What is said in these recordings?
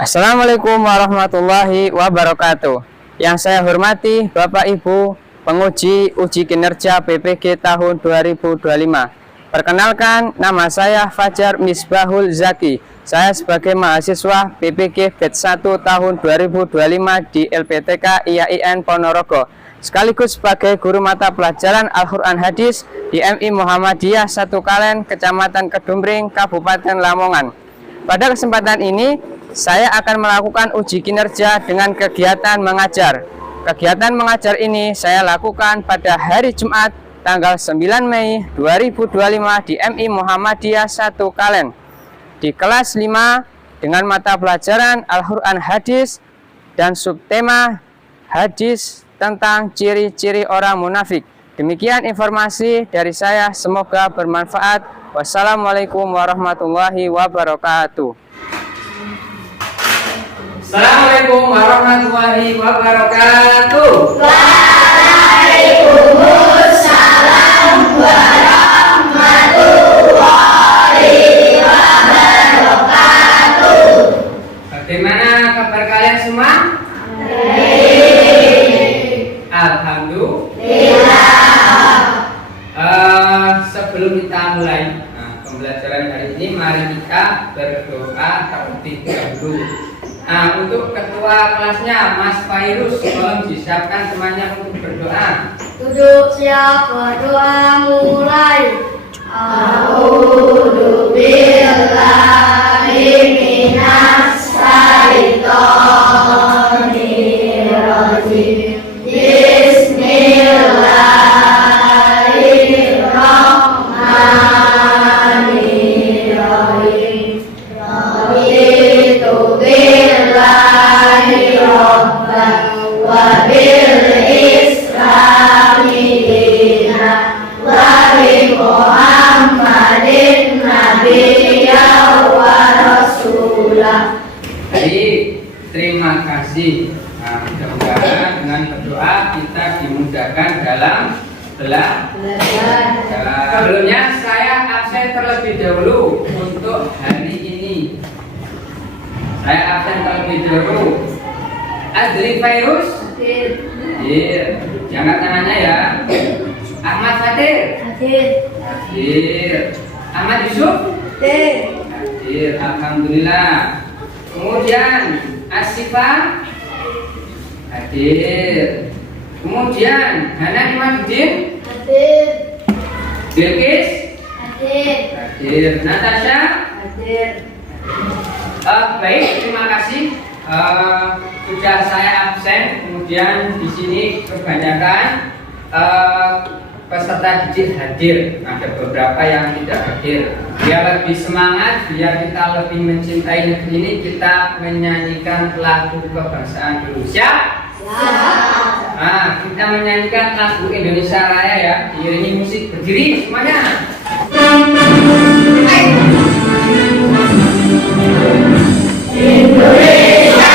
Assalamualaikum warahmatullahi wabarakatuh. Yang saya hormati Bapak Ibu penguji uji kinerja PPG tahun 2025. Perkenalkan, nama saya Fajar Misbahul Zaki. Saya sebagai mahasiswa PPG batch 1 tahun 2025 di LPTK IAIN Ponorogo, sekaligus sebagai guru mata pelajaran Al-Quran Hadis di MI Muhammadiyah 1 Kalen, Kecamatan Kedumring, Kabupaten Lamongan. Pada kesempatan ini, saya akan melakukan uji kinerja dengan kegiatan mengajar. Kegiatan mengajar ini saya lakukan pada hari Jumat, tanggal 9 Mei 2025 di MI Muhammadiyah 1 Kalen, di kelas 5 dengan mata pelajaran Al-Quran Hadis dan subtema hadis tentang ciri-ciri orang munafik. Demikian informasi dari saya, semoga bermanfaat. Wassalamualaikum warahmatullahi wabarakatuh. Assalamualaikum warahmatullahi wabarakatuh. Waalaikumsalam warahmatullahi wabarakatuh. Bagaimana kabar kalian semua? Alhamdulillah. Sebelum kita mulai pembelajaran hari ini, mari kita berdoa terlebih dahulu. Untuk ketua kelasnya Mas Fairuz, tolong disiapkan temannya untuk berdoa. Duduk siap berdoa mulai. A'udzu billahi minas syaitonir rajim. Bismillahirrahmanirrahim. Raditu billahi rabban wa bil islami dinan wa bi Muhammadin nabiyyan wa rasulah. Jadi terima kasih. Mudah-mudahan dengan berdoa kita dimudahkan dalam belajar. Sebelumnya saya absen terlebih dahulu untuk hari ini. Saya absen terlebih dahulu. Azri Fairuz. Hadir. Diangkat tangannya ya. Ahmad Fatir. Hadir. Ahmad Yusuf. Hadir. Alhamdulillah. Kemudian Asifa. Hadir. Kemudian Hana Imaduddin. Bilqis. Hadir. Natasha. Baik, terima kasih. Sudah saya absen. Kemudian di sini kebanyakan peserta didik hadir. Ada beberapa yang tidak hadir. Biar lebih semangat, biar kita lebih mencintai negeri ini, kita menyanyikan lagu kebangsaan dulu. Siap? Kita menyanyikan lagu Indonesia Raya ya. Diiringi musik, berdiri semuanya. Indonesia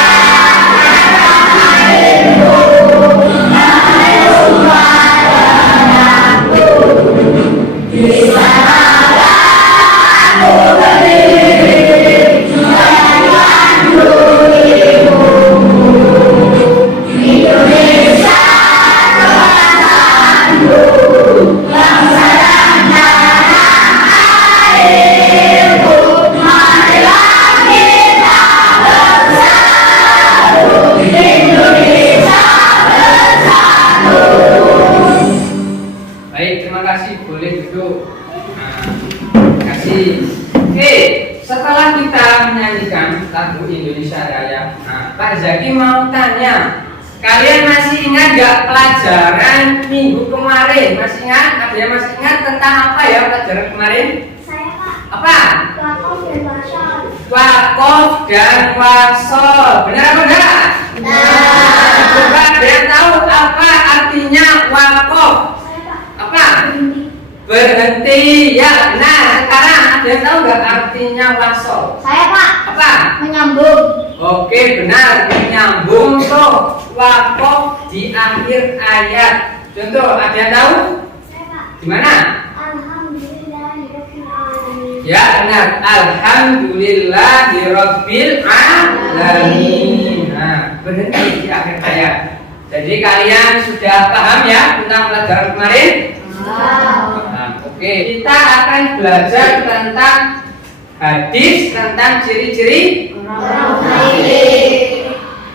Pak Zaki mau tanya, kalian masih ingat gak pelajaran minggu kemarin? Masih ingat? Ada yang masih ingat tentang apa ya pelajaran kemarin? Saya Pak. Apa? Wakof dan wasol. Wakof dan wasol. Benar apa enggak? Benar. Coba ada yang tahu apa artinya wakof? Saya Pak. Apa? Berhenti. Ya, benar. Sekarang ada yang tahu nggak artinya wasol? Saya Pak. Apa? Menyambung. Oke, benar, menyambung tuh wakof di akhir ayat. Contoh, ada yang tahu? Saya Pak. Gimana? Alhamdulillahirobbilalamin. Ya benar. Alhamdulillahirabbil alamin. alamin. Nah, berhenti di akhir ayat. Jadi kalian sudah paham ya tentang pelajaran kemarin? Paham. Oke, kita akan belajar tentang hadis, tentang ciri-ciri.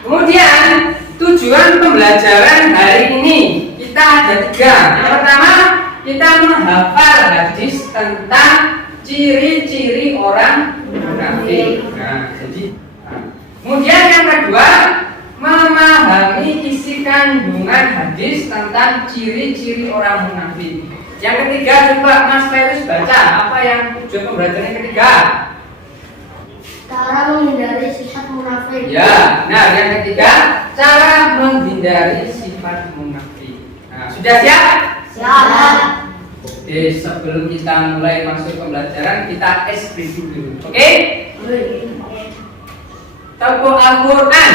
Kemudian tujuan pembelajaran hari ini kita ada 3. Yang pertama, kita menghafal hadis tentang ciri-ciri orang munafik. Nah, kemudian yang kedua, memahami isi kandungan hadis tentang ciri-ciri orang munafik. Yang ketiga, coba Mas Ferus baca apa yang tujuan pembelajaran yang ketiga. Cara menghindari sifat munafik. Ya, nah yang ketiga, cara menghindari sifat munafik. Nah, sudah siap? Siap. Oke, sebelum kita mulai masuk pembelajaran, kita tes review dulu. Oke? Tepuk Al-Quran.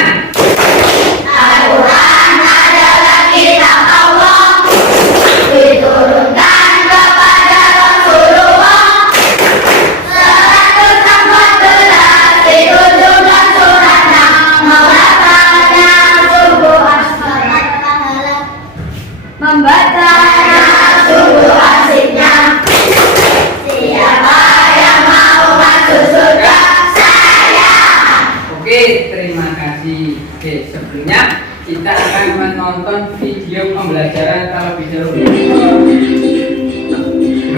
Al-Quran adalah kitab Allah, diturunkan kepada Rasulullah. 114 itu jumlah suratnya, membacanya sungguh asmara pahala, membacanya sungguh asiknya. Siapa yang mau masuk surga? Saya. Oke, terima kasih. Oke, sebelumnya kita akan menonton video pembelajaran terlebih dahulu.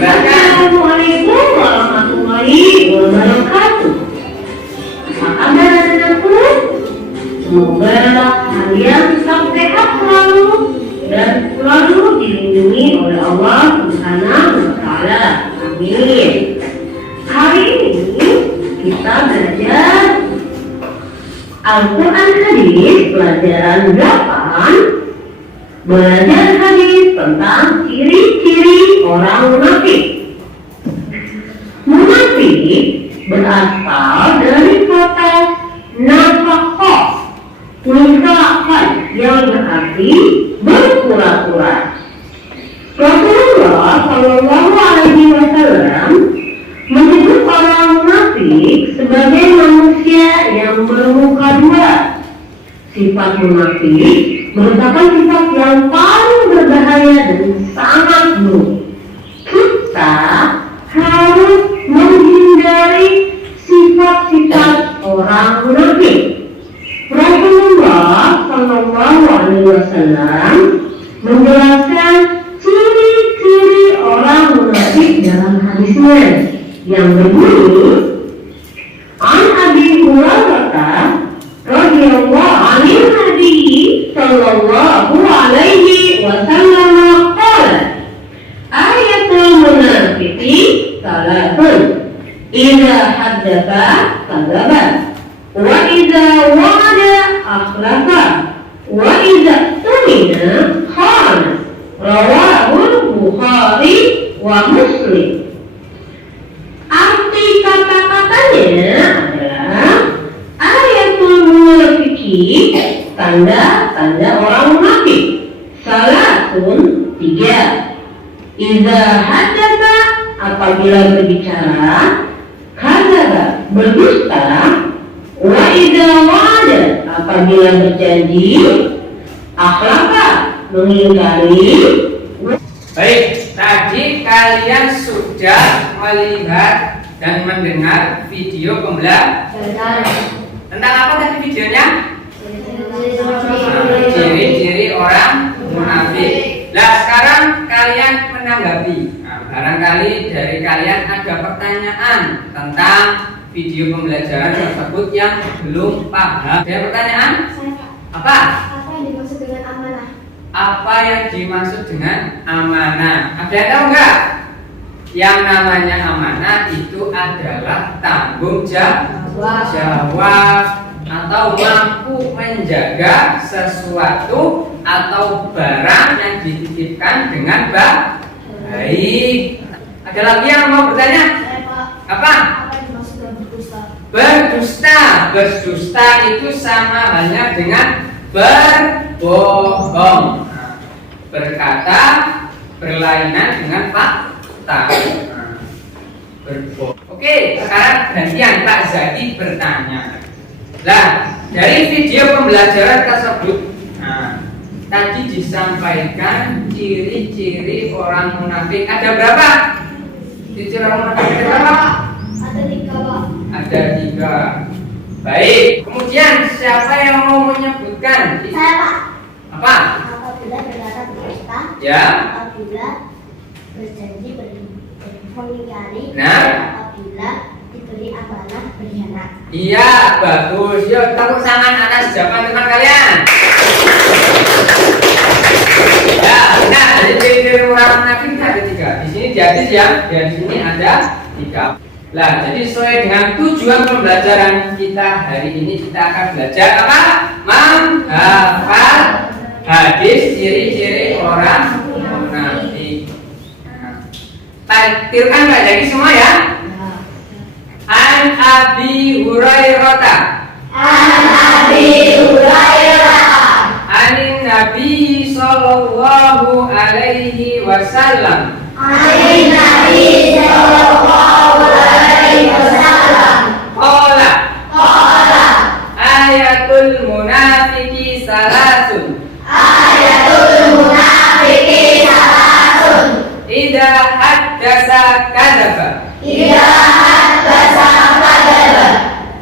Silakan. Assalamualaikum warahmatullahi wabarakatuh. Apa kabar anak-anakku? Semoga kalian tetap sehat selalu dan selalu dilindungi oleh Allah Subhanahu wa Ta'ala. Amin. Hari ini kita belajar Al-Quran Hadis pelajaran 8. Belajar hadis tentang ciri-ciri orang munafik. Munafik berasal dari kata nafaqah, nifaqan yang berarti berpura-pura. Rasulullah Shallallahu Alaihi Wasallam menyebut orang munafik sebagai manusia yang bermuka 2. Sifat munafik merupakan sifat yang paling berbahaya dan sangat buruk. Kita harus menghindari sifat-sifat orang munafik. Rasulullah Shallallahu Alaihi Wasallam menjelaskan ciri-ciri orang munafik dalam hadisnya yang berbunyi, An Abi Hurairah radhiyallahu anhu Nabi sallallahu alaihi wasallam qala ayatul munafiqi salatun idza haddatsa kadzaba wa idza wa'ada akhlafa wa idza tumina khana rawahu Bukhari wa Muslim. Arti kata-katanya adalah ayatul munafiki, tanda-tanda orang munafik. Salatun 3. Idza haddatsa, apabila berbicara, kadzaba, berdusta, wa idza wa'ada, apabila berjanji, akhlafa, mengingkari. Baik, tadi kalian sudah melihat dan mendengar video pembelajaran. Tentang apa tadi videonya? Ciri-ciri orang munafik. Nah, sekarang kalian menanggapi. Nah, barangkali dari kalian ada pertanyaan tentang video pembelajaran tersebut yang belum paham. Ada pertanyaan? Apa? Apa yang dimaksud dengan amanah? Apa yang dimaksud dengan amanah? Ada yang tahu nggak? Yang namanya amanah itu adalah tanggung jawab atau mampu menjaga sesuatu atau barang yang dititipkan dengan baik. Ada lagi yang mau bertanya? Apa? Apa yang dimaksud dengan berdusta? Berdusta itu sama halnya dengan berbohong. Berkata berlainan dengan fakta. Berbohong. Oke, sekarang gantian Pak Zaki bertanya. Lah, dari video pembelajaran tersebut, tadi disampaikan ciri-ciri orang munafik. Ada berapa? Ciri-ciri orang munafik ada berapa? Ada 3, Pak. Ada 3. Baik. Kemudian siapa yang mau menyebutkan? Saya, Pak. Apa? Apabila berkata berdusta, Ya. apabila berjanji mengingkari, Nah. apabila diberi amanah berkhianat. Iya, bagus. Yuk, tepuk tangan atas jawaban teman kalian. Ya, nah, jadi ciri-ciri orang munafik itu ada 3. Di sini diatis ya, dan di sini ada 3. Nah, jadi sesuai dengan tujuan pembelajaran kita hari ini, kita akan belajar apa? Menghafal hadis ciri-ciri orang munafik. Takdirkan Pak jadi semua ya. An Abi Hurairah. An Abi Hurairah. Anin Nabi sallallahu alaihi wasallam. Anin Nabi sallallahu alaihi wasallam. Qala Qala ayatul munafiki salasun. ayatul munafiqi salasun. Idza haddasa kadzaba. Idza haddasa kadzaba.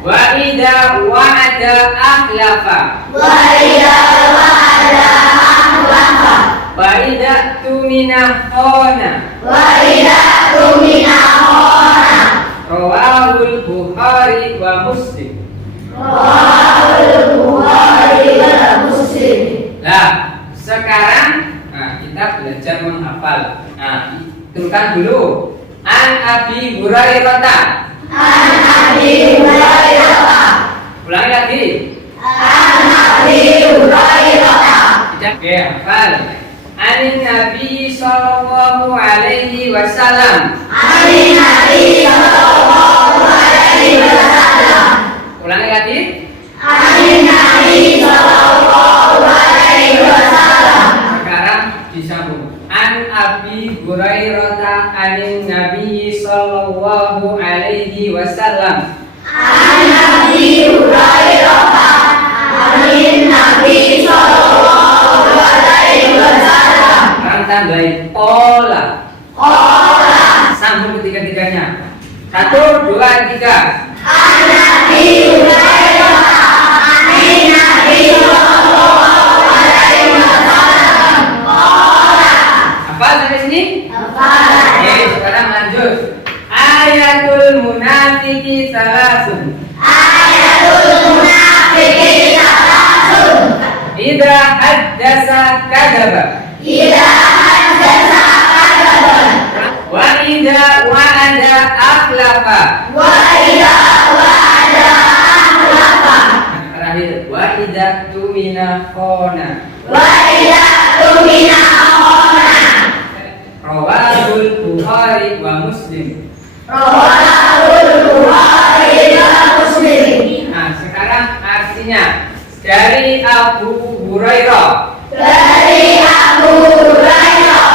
Wa idza wa'ada akhlafa. Wa idza wa'ada akhlafa. Wa idza tumina khana. Wa idza tumina khana. Rawahul Bukhari wa Muslim. Rawahul Bukhari wa Muslim. Nah, sekarang kita belajar menghafal. Tuliskan dulu. An Abi Hurairah. An Abi Hurairah. Ulangi lagi. An Abi Hurairah. Tidak hafal. Anin Nabi sallallahu alaihi wasallam. Anin Nabi sallallahu alaihi wasallam. Ulangi lagi. Anin Nabi sallallahu alaihi wasallam. Sekarang disambung. An Abi Hurairah anin Nabi sallallahu alaihi wasallam. An Abi Hurairah. Anin Nabi sallallahu alaihi wasallam. Sekarang tambahin pola. Qala Sambung ketiga-tiganya. 1, 2, 3. An Abi Hurairah. Anin Nabi sallallahu alaihi wasallam. Qala Hafal sampai sini? Qala Oke, sekarang lanjut. Ayatul munafiki salasun. ayatul munafiqi salasun. Idza haddasa kadzaba. Idza haddasa kadzaba. Wa idza wa'ada akhlafa. Wa idza wa'ada akhlafa. Terakhir, wa idza tumina khana. Wa idza tumina khana. Rawahul Bukhari wa Muslim. Rawahul Bukhari wa Muslim. Nah, sekarang artinya dari Abu Hurairah. Dari Abu Hurairah.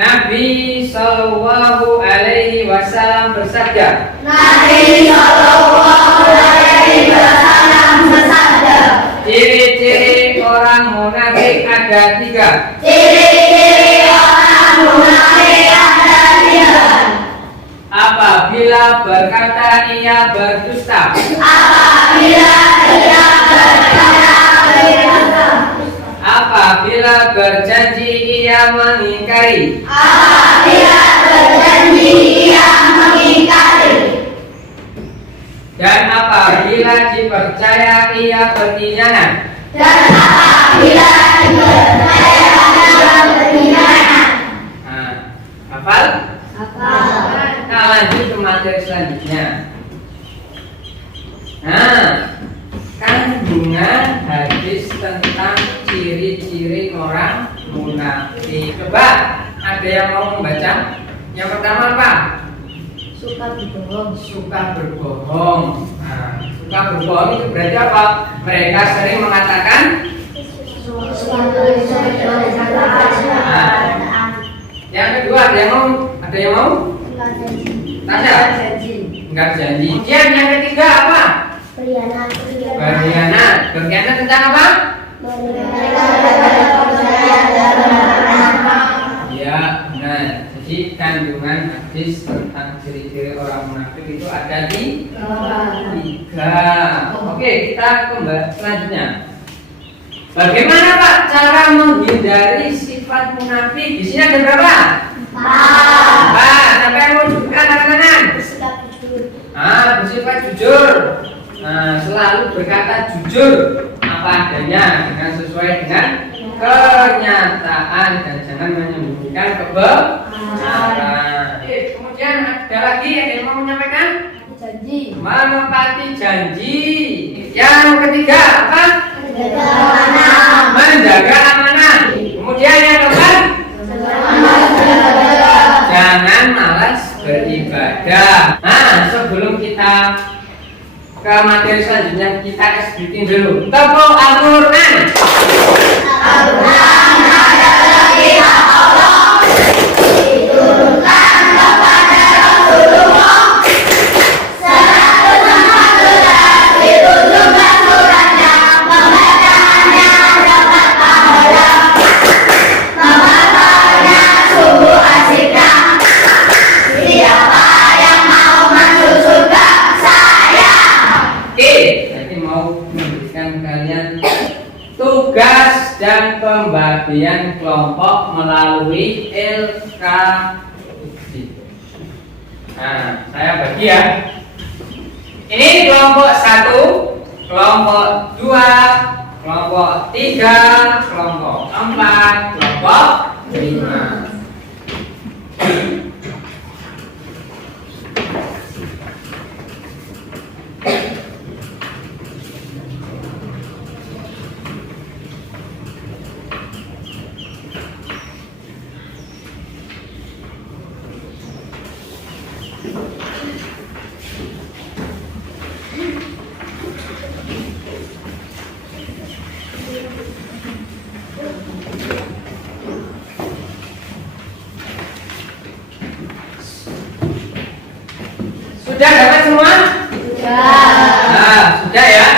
Nabi sallallahu alaihi wasallam bersabda. Nabi sallallahu alaihi wasallam bersabda. Ciri-ciri orang munafik ada 3. Ciri-ciri orang munafik ada 3. Apabila berkata ia berdusta. Apabila dia berkata berdusta. Apabila berjanji ia mengingkari. Apabila berjanji ia mengingkari. Dan apabila dipercaya ia berkhianat. Dan apabila dipercaya ia berkhianat. Nah, hafal? Hafal. Nah, lanjut ke materi selanjutnya. Nah, kandungan hadis tentang ciri-ciri orang munafik. Coba, ada yang mau membaca? Yang pertama apa? Suka berbohong. Suka berbohong. Nah, suka berbohong itu berarti apa? Mereka sering mengatakan. Yang kedua, ada yang mau? Ada yang mau? Tanya. Enggak janji. Kemudian yang ketiga apa? Berkhianat tentang apa? Ya, benar. Jadi kandungan hadis tentang ciri-ciri orang munafik itu ada di 3. Oke, kita kembali selanjutnya. Bagaimana Pak cara menghindari sifat munafik? Di sini ada berapa? 4. Siapa yang mau tunjukkan tangan? Bersifat jujur. Selalu berkata jujur apa adanya dengan sesuai dengan kenyataan dan jangan menyembunyikan kebenaran. Kemudian ada lagi yang mau menyampaikan? Menepati janji. Yang ketiga apa? Menjaga amanah. Kemudian yang keempat? Jangan malas beribadah. Sebelum kita ke materi selanjutnya, kita explicating dulu. Tepuk Al-Quran. Al-Quran adalah kitab Allah, diturunkan kepada Rasulullah. 114 itu jumlah suratnya, membacaannya dapat pahala, membacaannya sungguh asyiknya. Siapa yang mau masuk surga? Saya. Oke, jadi mau memberikan kalian tugas dan pembagian kelompok melalui LKUJ. Saya bagi ya. Ini kelompok 1, kelompok 2, kelompok 3, kelompok 4, kelompok 5. Sudah dapat semua? Sudah ya.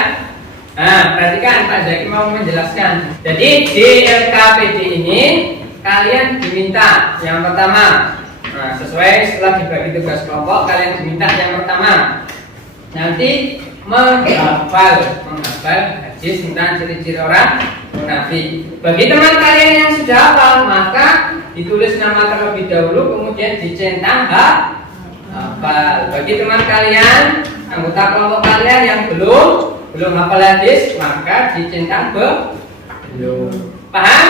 Perhatikan Pak Zaki mau menjelaskan. Jadi di LKPD ini kalian diminta yang pertama, sesuai setelah dibagi tugas kelompok, kalian diminta yang pertama nanti menghafal hadis tentang ciri-ciri orang munafik. Bagi teman kalian yang sudah hafal, maka ditulis nama terlebih dahulu, kemudian dicentang hafal. Bagi teman kalian, anggota kelompok kalian yang belum hafal hadis, maka dicentang belum. Paham?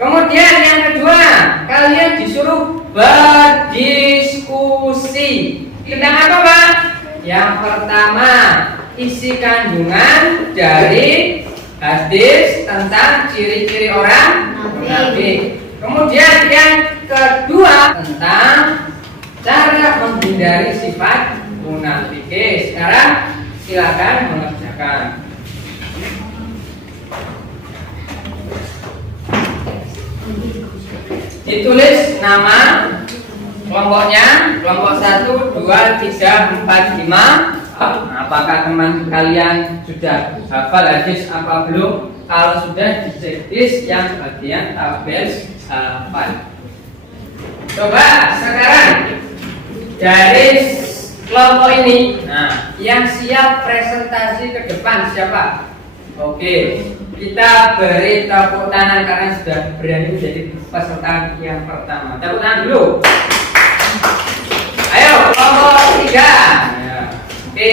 Kemudian yang kedua, kalian disuruh berdiskusi tentang apa Pak? Yang pertama, isi kandungan dari hadis tentang ciri-ciri orang munafik. Kemudian yang kedua, tentang cara menghindari sifat munafik. Sekarang silakan mengerjakan. Ditulis nama kelompoknya, kelompok 1, 2, 3, 4, 5. Apakah teman kalian sudah hafal hadis apa belum? Kalau sudah, diceklis yang bagian tabel hafal. Coba sekarang dari kelompok ini, yang siap presentasi ke depan siapa? Oke, kita beri tepuk tangan karena sudah berani menjadi peserta yang pertama. Tepuk tangan dulu. Ayo, kelompok 3. Oke.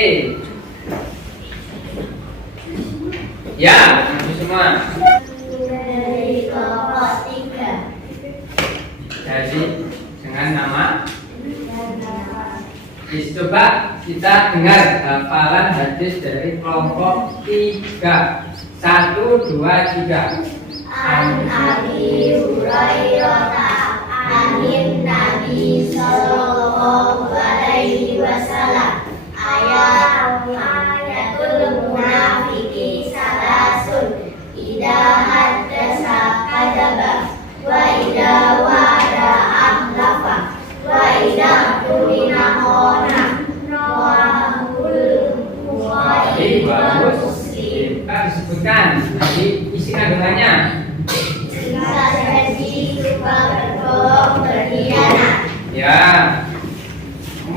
Ya, maju semua. Dari kelompok 3. Jadi dengan nama. Coba kita dengar hafalan hadis dari kelompok 3. 1, 2, 3. An Abi Hurairah anin Nabi sallallahu alaihi wasallam ayatul munafiki salasun idza haddasa kadzaba wa idza wa'ada akhlafa wa idza tumina khana wa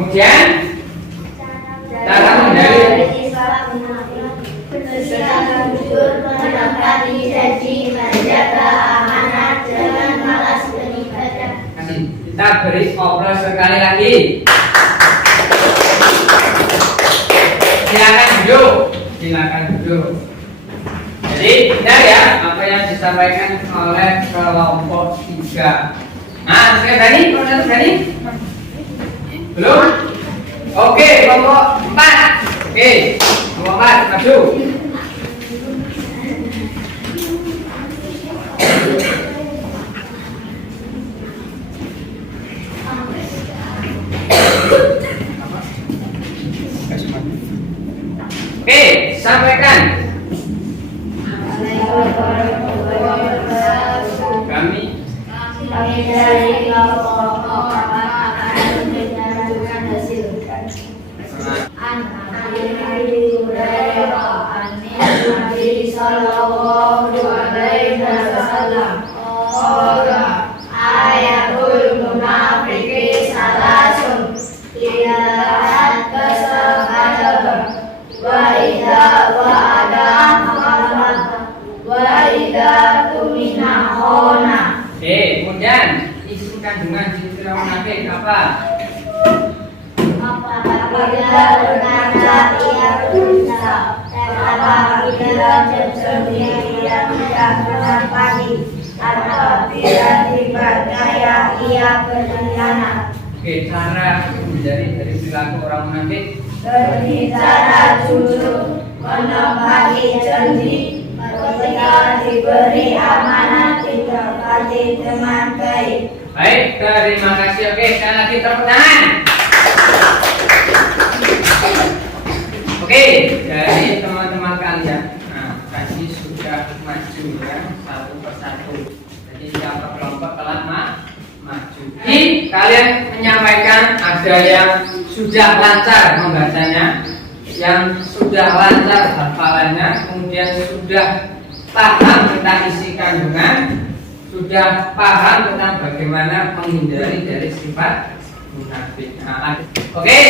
Kemudian cara menghindari bersikap jujur, menepati janji, menjaga amanat, jangan malas beribadah. Kita beri obrol sekali lagi. Silakan duduk. Silakan duduk. Jadi benar ya apa yang disampaikan oleh kelompok 3. Nah, saya Dani, kelompok Dani? Belum? Oke, kelompok 4. Oke, kelompok 4, maju. Oke, sampaikan. Kami dari kelompok 4 akan menentukan hasil. Nabi sallallahu alaihi wasallam ayatul munafiqi salasun tidak kesepakatan wa idza wa'ada akhlafa wa idza tumina khona. Kemudian isi kandungan ciri munafik apa? Apabila berkata ia berdusta, apabila bersedia ia tidak menepati, apabila dipercaya ia berkhianat. Oke, cara menjadi dari perilaku orang munafik Berbicara jujur, menepati janji, ketika diberi amanat didapati dengan baik. Baik, terima kasih. Oke, sekali lagi tepuk tangan. Oke, dari teman-teman kalian, nah tadi sudah maju ya satu persatu. Jadi siapa kelompok telah maju. Jadi kalian menyampaikan ada yang sudah lancar membacanya, yang sudah lancar hafalannya, kemudian sudah paham tentang isi kandungan, sudah paham tentang bagaimana menghindari dari sifat munafik. Nah, oke.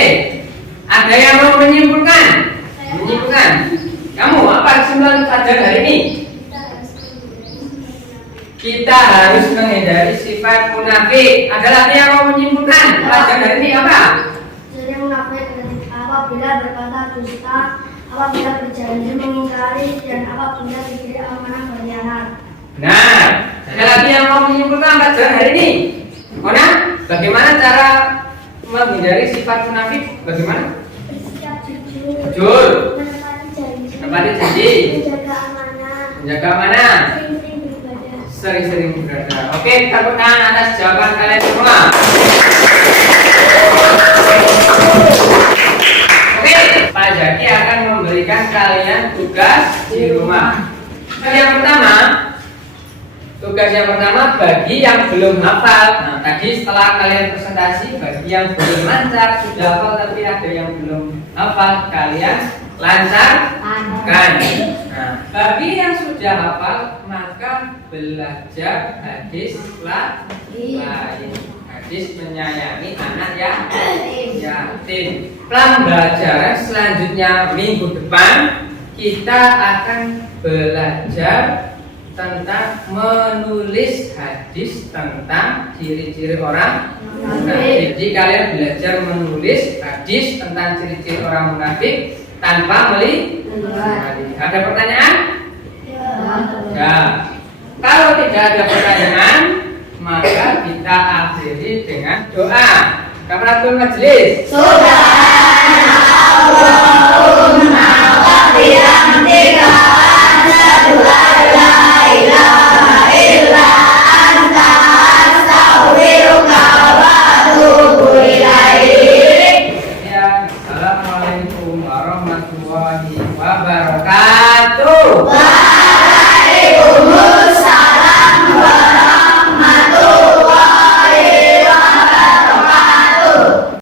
Ada yang mau menyimpulkan? Menyimpulkan. Kamu apa kesimpulan pelajaran hari ini? Kita harus menghindari sifat munafik. Ada lagi yang mau menyimpulkan pelajaran hari ini apa? Jadi munafik apabila berkata dusta, apabila berjanji mengingkari, dan apabila diberi amanah berkhianat. Nah, ada lagi yang mau menyimpulkan pelajaran hari ini? Mona, bagaimana cara menghindari sifat munafik? Bagaimana? Bersikap jujur, Jujur, menepati janji, menepati janji, menjaga amanah, menjaga amanah, sering-sering beribadah. sering-sering beribadah. Oke, tepuk tangan atas jawaban kalian semua. Oke, Pak Jaki akan memberikan kalian tugas di rumah. Tugas yang pertama bagi yang belum hafal. Nah, tadi setelah kalian presentasi, bagi yang belum lancar sudah hafal tapi ada yang belum hafal, kalian lancarkan. Nah, bagi yang sudah hafal maka belajar hadis lain. Hadis menyayangi anak yatim. Pembelajaran selanjutnya minggu depan kita akan belajar tentang menulis hadis tentang ciri-ciri orang munafik. Jadi kalian belajar menulis hadis tentang ciri-ciri orang munafik tanpa melihat. Ada pertanyaan? Ya. Kalau tidak ada pertanyaan, maka kita akhiri dengan doa. Kafaratul majelis. Sudah.